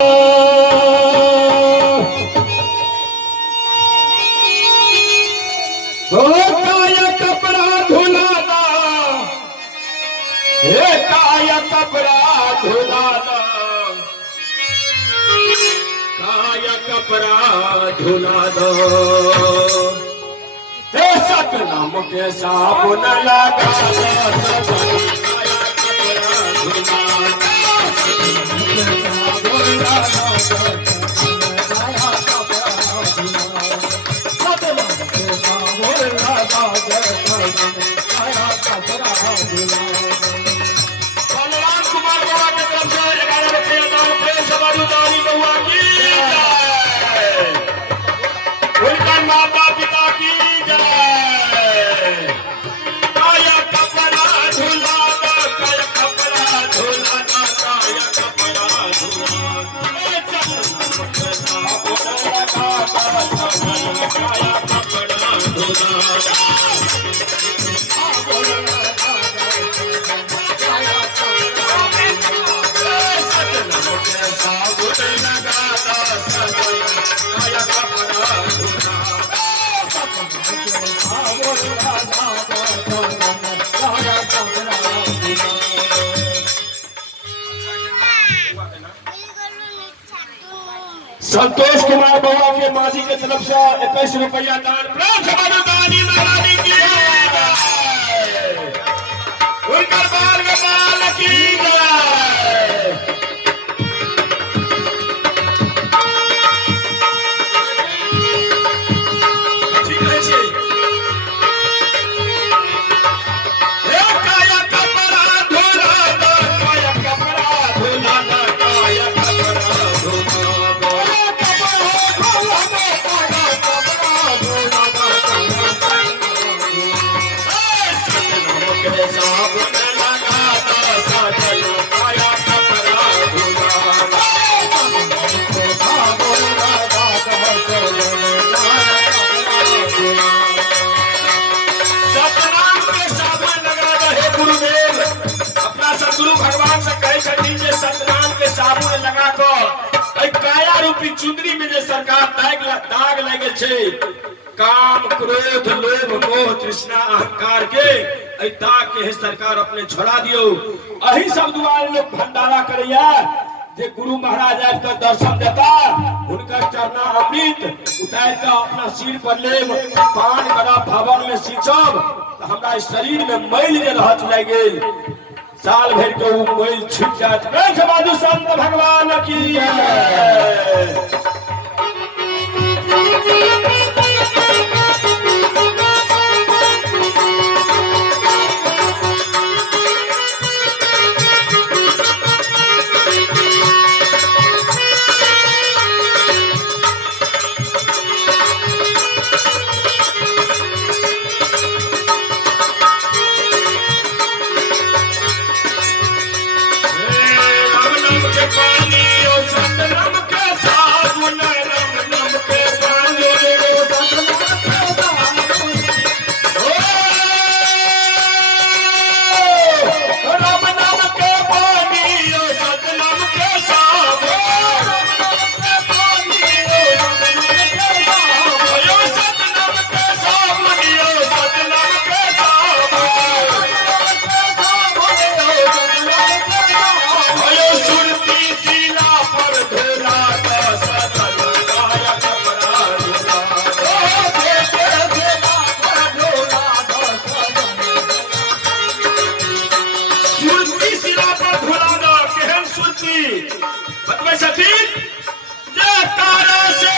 काया कपड़ा धुलाना, हे काया कपड़ा धुलाना, काया कपड़ा धुलाना, हे सतनाम के साबुन लगाना, काया कपड़ा धुलाना, बलराम कुमार बाबा के तरफ से 11 रुपये दान प्रेम सवारी दानी बउआ की जय, उनका माता पिता की जय। काया कपड़ा धुलाना, काया कपड़ा धुलाना, काया कपड़ा धुलाना, काया कपड़ा धुलाना। संतोष कुमार बाबा के माजी के तरफ से 21 रुपया दान प्रेम सवारी दानी महारानी की जय, उनका बाल गोपाल की जय। गुरु भगवान से कहे छथिन जे सतनाम के साबुन लगाकर काया रूपी चुंदरी में जे सरकार दाग लगे छे, काम क्रोध लोभ मोह तृष्णा अहंकार के दाग के सरकार अपने छोड़ा दियो। अही सब दुआरे लोग भंडारा करैया जे गुरु महाराज आज का दर्शन देता, उनका चरना अमृत उतार कर अपना सिर पर लेब, पान बड़ा भवन में सींचब तो हमरा शरीर में मैल जे रहत लगे साल भर के वो मैल छूट जात। बाजू संत भगवान की जय। बतवे छथिन जे तारा से